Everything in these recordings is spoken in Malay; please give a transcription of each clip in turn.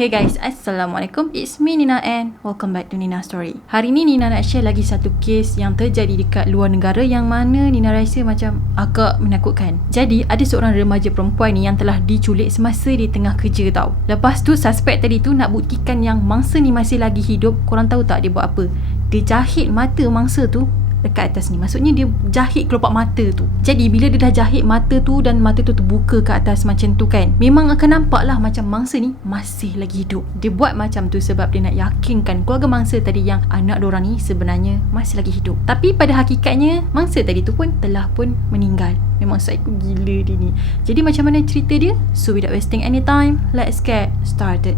Hey guys, Assalamualaikum. It's me Nina and welcome back to Nina Story. Hari ni Nina nak share lagi satu kes yang terjadi dekat luar negara yang mana Nina rasa macam agak menakutkan. Jadi ada seorang remaja perempuan ni yang telah diculik semasa dia tengah kerja tau. Lepas tu suspek tadi tu nak buktikan yang mangsa ni masih lagi hidup. Korang tahu tak dia buat apa? Dia jahit mata mangsa tu dekat atas ni. Maksudnya dia jahit kelopak mata tu. Jadi bila dia dah jahit mata tu dan mata tu terbuka ke atas macam tu kan, memang akan nampak lah macam mangsa ni masih lagi hidup. Dia buat macam tu sebab dia nak yakinkan keluarga mangsa tadi yang anak diorang ni sebenarnya masih lagi hidup. Tapi pada hakikatnya mangsa tadi tu pun telah pun meninggal. Memang psycho gila dia ni. Jadi macam mana cerita dia? So without wasting any time, let's get started.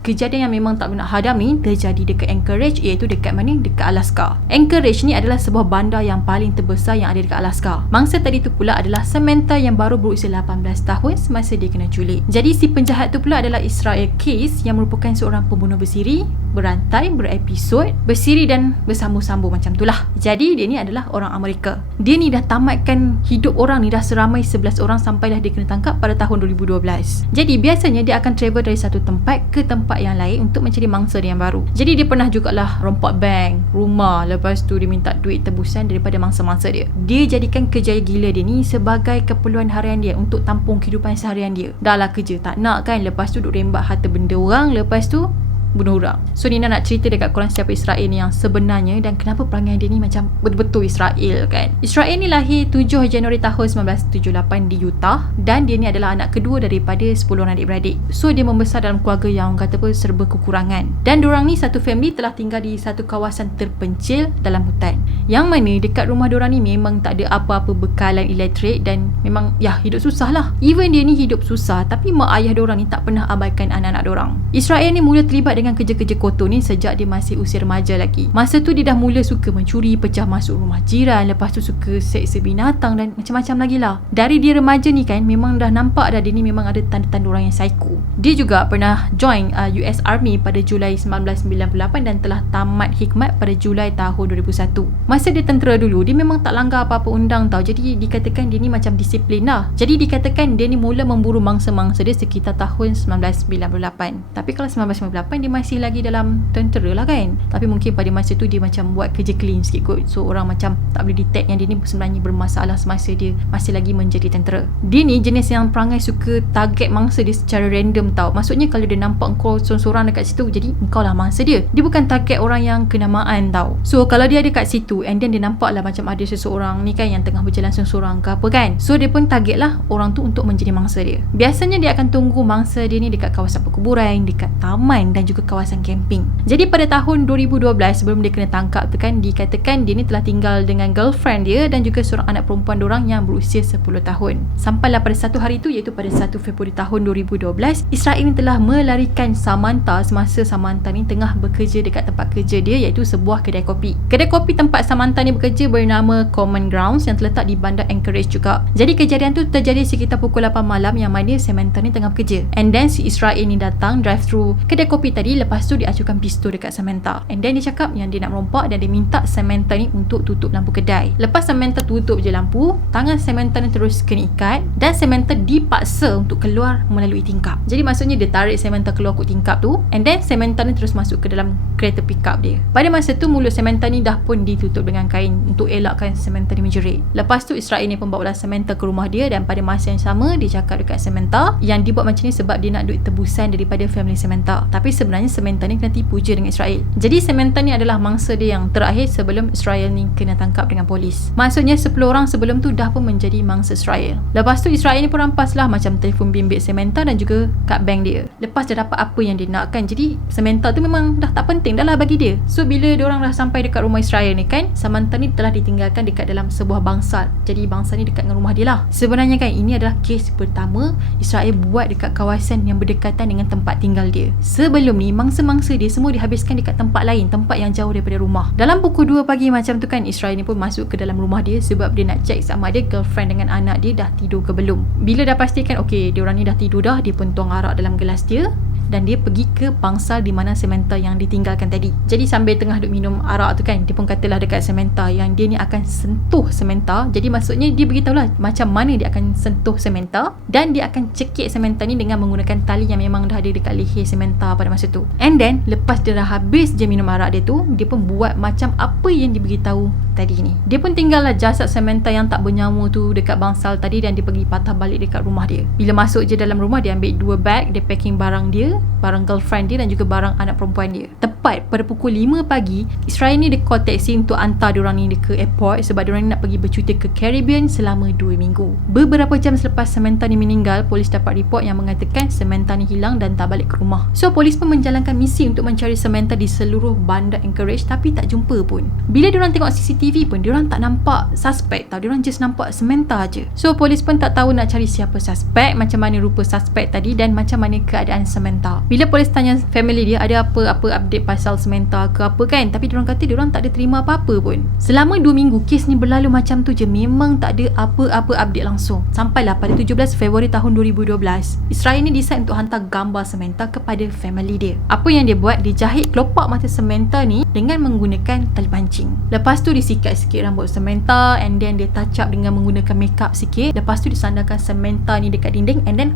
Kejadian yang memang tak nak hadam ni terjadi dekat Anchorage, iaitu dekat mana? Dekat Alaska. Anchorage ni adalah sebuah bandar yang paling terbesar yang ada dekat Alaska. Mangsa tadi tu pula adalah Samantha yang baru berusia 18 tahun semasa dia kena culik. Jadi si penjahat tu pula adalah Israel Case yang merupakan seorang pembunuh bersiri, berantai, berepisod, bersiri dan bersambung-sambung macam tu lah. Jadi dia ni adalah orang Amerika. Dia ni dah tamatkan hidup orang ni dah seramai 11 orang sampailah dia kena tangkap pada tahun 2012. Jadi biasanya dia akan travel dari satu tempat ke tempat yang lain untuk mencari mangsa dia yang baru. Jadi dia pernah jugalah rompak bank, rumah, lepas tu dia minta duit tebusan daripada mangsa-mangsa dia. Dia jadikan kerjaya gila dia ni sebagai keperluan harian dia untuk tampung kehidupan seharian dia. Dah lah kerja tak nak kan, lepas tu duk rembat harta benda orang, lepas tu bunuh orang. So Nina nak cerita dekat korang siapa Israel ni yang sebenarnya dan kenapa perangai dia ni macam betul-betul Israel kan. Israel ni lahir 7 Januari tahun 1978 di Utah dan dia ni adalah anak kedua daripada 10 orang adik-beradik. So dia membesar dalam keluarga yang kata apa serba kekurangan. Dan diorang ni satu family telah tinggal di satu kawasan terpencil dalam hutan. Yang mana dekat rumah diorang ni memang tak ada apa-apa bekalan elektrik dan memang hidup susah lah. Even dia ni hidup susah tapi mak ayah diorang ni tak pernah abaikan anak-anak diorang. Israel ni mula terlibat dengan kerja-kerja kotor ni sejak dia masih usia remaja lagi. Masa tu dia dah mula suka mencuri, pecah masuk rumah jiran, lepas tu suka seksa binatang dan macam-macam lagi lah. Dari dia remaja ni kan memang dah nampak dah dia ni memang ada tanda-tanda orang yang psycho. Dia juga pernah join US Army pada Julai 1998 dan telah tamat khidmat pada Julai tahun 2001. Masa dia tentera dulu, dia memang tak langgar apa-apa undang tau. Jadi dikatakan dia ni macam disiplin lah. Jadi dikatakan dia ni mula memburu mangsa-mangsa dia sekitar tahun 1998. Tapi kalau 1998 dia masih lagi dalam tentera lah kan. Tapi mungkin pada masa tu dia macam buat kerja clean sikit kot. So orang macam tak boleh detect yang dia ni sebenarnya bermasalah semasa dia masih lagi menjadi tentera. Dia ni jenis yang perangai suka target mangsa dia secara random tau. Maksudnya kalau dia nampak kau sorang-sorang dekat situ, jadi kau lah mangsa dia. Dia bukan target orang yang kenamaan tau. So kalau dia ada kat situ and then dia nampak lah macam ada seseorang ni kan yang tengah berjalan sorang-sorang ke apa kan, so dia pun target lah orang tu untuk menjadi mangsa dia. Biasanya dia akan tunggu mangsa dia ni dekat kawasan perkuburan, dekat taman dan juga kawasan camping. Jadi pada tahun 2012 sebelum dia kena tangkap tu kan, dikatakan dia ni telah tinggal dengan girlfriend dia dan juga seorang anak perempuan diorang yang berusia 10 tahun. Sampailah pada satu hari tu, iaitu pada 1 Februari tahun 2012, Israel ni telah melarikan Samantha semasa Samantha ni tengah bekerja dekat tempat kerja dia, iaitu sebuah kedai kopi. Kedai kopi tempat Samantha ni bekerja bernama Common Grounds yang terletak di bandar Anchorage juga. Jadi kejadian tu terjadi sekitar pukul 8 malam yang mana Samantha ni tengah bekerja. And then si Israel ni datang drive through kedai kopi tadi. Lepas tu dia acukan pistol dekat Samantha. And then dia cakap yang dia nak merompak dan dia minta Samantha ni untuk tutup lampu kedai. Lepas Samantha tutup je lampu, tangan Samantha ni terus kena ikat dan Samantha dipaksa untuk keluar melalui tingkap. Jadi maksudnya dia tarik Samantha keluar kot tingkap tu and then Samantha ni terus masuk ke dalam kereta pickup dia. Pada masa tu mulut Samantha ni dah pun ditutup dengan kain untuk elakkan Samantha ni menjerit. Lepas tu Israel ni pun bawa Samantha ke rumah dia dan pada masa yang sama dia cakap dekat Samantha yang dia buat macam ni sebab dia nak duit tebusan daripada family Samantha. Tapi sebenarnya Samantha ni kena tipu je dengan Israel. Jadi Samantha ni adalah mangsa dia yang terakhir sebelum Israel ni kena tangkap dengan polis. Maksudnya 10 orang sebelum tu dah pun menjadi mangsa Israel. Lepas tu Israel ni pun rampas lah macam telefon bimbit Samantha dan juga kad bank dia. Lepas dia dapat apa yang dia nak kan, jadi Samantha tu memang dah tak penting dah lah bagi dia. So bila diorang dah sampai dekat rumah Israel ni kan, Samantha ni telah ditinggalkan dekat dalam sebuah bangsal. Jadi bangsal ni dekat dengan rumah dia lah. Sebenarnya kan ini adalah kes pertama Israel buat dekat kawasan yang berdekatan dengan tempat tinggal dia. Sebelum ni mangsa-mangsa dia semua dihabiskan dekat tempat lain, tempat yang jauh daripada rumah. Dalam pukul 2 pagi macam tu kan, Israel ni pun masuk ke dalam rumah dia sebab dia nak check sama ada girlfriend dengan anak dia dah tidur ke belum. Bila dah pastikan okey, diorang ni dah tidur dah, dia pun tuang arak dalam gelas dia. dan dia pergi ke bangsal di mana Samantha yang ditinggalkan tadi. Jadi sambil tengah duk minum arak tu kan, dia pun katalah dekat Samantha yang dia ni akan sentuh Samantha. Jadi maksudnya dia beritahulah macam mana dia akan sentuh Samantha, dan dia akan cekik Samantha ni dengan menggunakan tali yang memang dah ada dekat leher Samantha pada masa tu. And then lepas dia dah habis je minum arak dia tu, dia pun buat macam apa yang dia beritahu tadi ni. Dia pun tinggallah jasad Samantha yang tak bernyawa tu dekat bangsal tadi, dan dia pergi patah balik dekat rumah dia. Bila masuk je dalam rumah, dia ambil 2 bag, dia packing barang dia, barang girlfriend dia dan juga barang anak perempuan dia. Tepat pada pukul 5 pagi, Israel ni dia call taxi untuk hantar diorang ni ke airport sebab diorang ni nak pergi bercuti ke Caribbean selama 2 minggu. Beberapa jam selepas Samantha ni meninggal, polis dapat report yang mengatakan Samantha ni hilang dan tak balik ke rumah. So polis pun menjalankan misi untuk mencari Samantha di seluruh bandar Anchorage, tapi tak jumpa pun. Bila diorang tengok CCTV pun diorang tak nampak suspek tau, diorang just nampak Samantha je. So polis pun tak tahu nak cari siapa suspek, macam mana rupa suspek tadi dan macam mana keadaan Samantha. Bila polis tanya family dia ada apa-apa update pasal Samantha ke apa kan, tapi diorang kata diorang tak ada terima apa-apa pun. Selama 2 minggu kes ni berlalu macam tu je, memang tak ada apa-apa update langsung. Sampailah pada 17 Februari tahun 2012, Israel ni decide untuk hantar gambar Samantha kepada family dia. Apa yang dia buat, dia jahit kelopak mata Samantha ni dengan menggunakan tali pancing. Lepas tu dia sikat sikit rambut Samantha, and then dia touch up dengan menggunakan makeup sikit. Lepas tu disandarkan Samantha ni dekat dinding, and then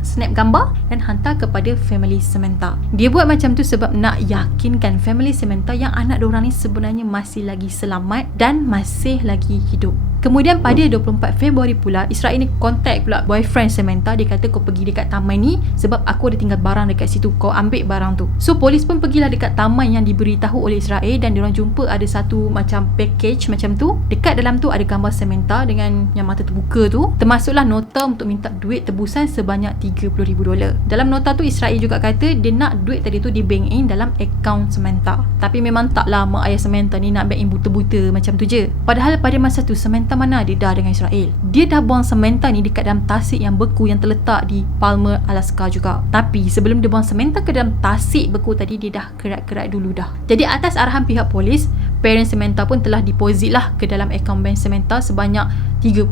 snap gambar dan hantar kepada family Samantha. Dia buat macam tu sebab nak yakinkan family Samantha yang anak diorang ni sebenarnya masih lagi selamat dan masih lagi hidup. Kemudian pada 24 Februari pula, Israel ni contact pula boyfriend Samantha. Dia kata kau pergi dekat taman ni sebab aku ada tinggal barang dekat situ, kau ambil barang tu. So polis pun pergilah dekat taman yang diberitahu oleh Israel, dan diorang jumpa ada satu macam package macam tu. Dekat dalam tu ada gambar Samantha dengan yang mata terbuka tu, termasuklah nota untuk minta duit tebusan sebanyak $30,000. Dalam nota tu Israel juga kata dia nak duit tadi tu di bank in dalam akaun Samantha. Tapi memang taklah mak ayah Samantha ni nak bank in buta-buta macam tu je. Padahal pada masa tu Samantha mana ada dah dengan Israel. Dia dah buang Samantha ni dekat dalam tasik yang beku yang terletak di Palmer, Alaska juga. Tapi sebelum dia buang Samantha ke dalam tasik beku tadi, dia dah kerat-kerat dulu dah. Jadi atas arahan pihak polis, parents Samantha pun telah deposit lah ke dalam akaun bank Samantha sebanyak $30,000.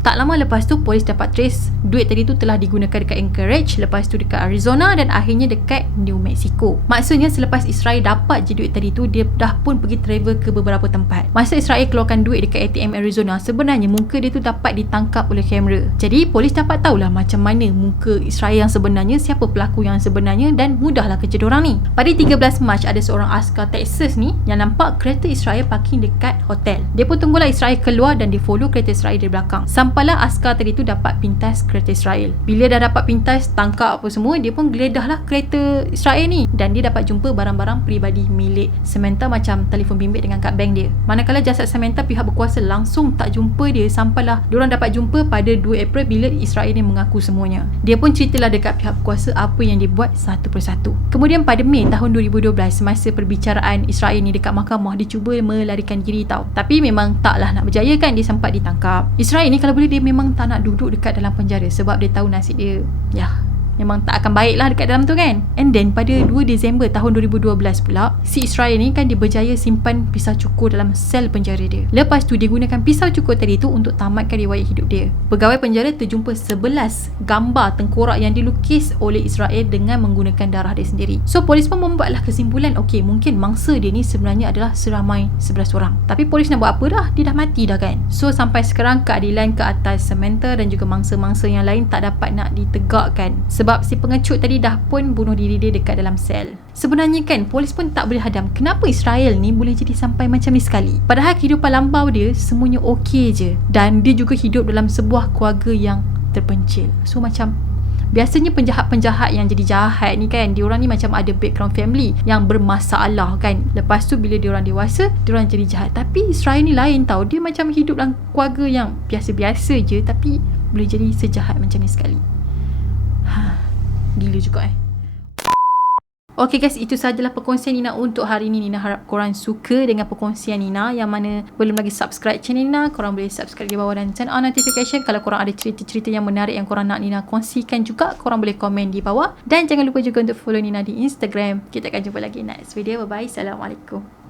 Tak lama lepas tu polis dapat trace duit tadi tu telah digunakan dekat Anchorage, lepas tu dekat Arizona dan akhirnya dekat New Mexico. Maksudnya selepas Israel dapat je duit tadi tu, dia dah pun pergi travel ke beberapa tempat. Masa Israel keluarkan duit dekat ATM Arizona, sebenarnya muka dia tu dapat ditangkap oleh kamera. Jadi polis dapat tahulah macam mana muka Israel yang sebenarnya, siapa pelaku yang sebenarnya, dan mudahlah kerja diorang ni. Pada 13 Mac ada seorang askar Texas ni yang nampak kereta Israel parking dekat hotel. Dia pun tunggulah Israel keluar dan dia follow kereta Israel dari belakang. Sampailah askar tadi tu dapat pintas kereta Israel. Bila dah dapat pintas, tangkap apa semua, dia pun geledahlah kereta Israel ni, dan dia dapat jumpa barang-barang peribadi milik Samantha macam telefon bimbit dengan kad bank dia. Manakala jasad Samantha, pihak berkuasa langsung tak jumpa dia sampailah diorang dapat jumpa pada 2 April bila Israel ni mengaku semuanya. Dia pun ceritalah dekat pihak berkuasa apa yang dia buat satu persatu. Kemudian pada Mei tahun 2012, masa perbicaraan Israel ni dekat mahkamah, dia cuba melarikan diri tau. Tapi memang taklah nak berjaya kan, dia sempat ditangkap. Israel ni kalau boleh dia memang tak nak duduk dekat dalam penjara sebab dia tahu nasib dia memang tak akan baik lah dekat dalam tu kan. And then pada 2 Disember tahun 2012 pula, si Israel ni kan dia berjaya simpan pisau cukur dalam sel penjara dia. Lepas tu dia gunakan pisau cukur tadi tu untuk tamatkan riwayat hidup dia. Pegawai penjara terjumpa 11 gambar tengkorak yang dilukis oleh Israel dengan menggunakan darah dia sendiri. So polis pun membuatlah kesimpulan, okey, mungkin mangsa dia ni sebenarnya adalah seramai 11 orang. Tapi polis nak buat apa dah, dia dah mati dah kan. So sampai sekarang keadilan ke atas Samantha dan juga mangsa-mangsa yang lain tak dapat nak ditegakkan sebab si pengecut tadi dah pun bunuh diri dia dekat dalam sel. Sebenarnya kan polis pun tak boleh hadam kenapa Israel ni boleh jadi sampai macam ni sekali. Padahal kehidupan lampau dia semuanya okey je, dan dia juga hidup dalam sebuah keluarga yang terpencil. So macam biasanya penjahat-penjahat yang jadi jahat ni kan, diorang ni macam ada background family yang bermasalah kan. Lepas tu bila diorang dewasa, diorang jadi jahat. Tapi Israel ni lain tau, dia macam hidup dalam keluarga yang biasa-biasa je tapi boleh jadi sejahat macam ni sekali. Gila juga Okay guys, itu sajalah perkongsian Nina untuk hari ni. Nina harap korang suka dengan perkongsian Nina. Yang mana belum lagi subscribe channel Nina, korang boleh subscribe di bawah dan turn on notification. Kalau korang ada cerita-cerita yang menarik yang korang nak Nina kongsikan juga, korang boleh komen di bawah. Dan jangan lupa juga untuk follow Nina di Instagram. Kita akan jumpa lagi next video. Bye bye. Assalamualaikum.